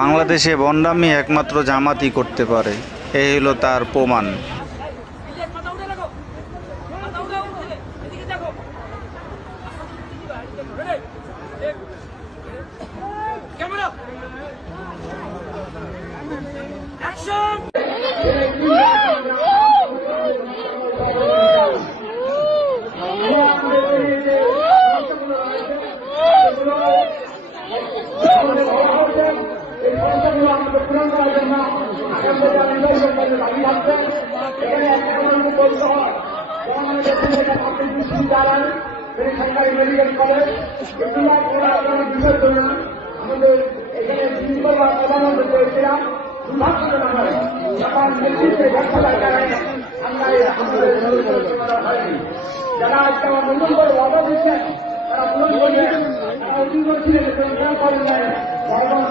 বাংলাদেশে ভণ্ডামি একমাত্র জামাতই করতে পারে, এই হলো তার প্রমাণ। সরকারি মেডিকেল কলেজ আমাদের এখানে প্রধানমন্ত্রী করেছিলাম দুর্ভাগ্যজনক হয় সরকার নেতৃত্বে ব্যবসাদার কারণে হয়নি। যারা আজকে আমার নতুন করে অর্ডার দিচ্ছেন তারা পূরণ করবেন, তারা অভিযোগ ছিলেন করেন নাই।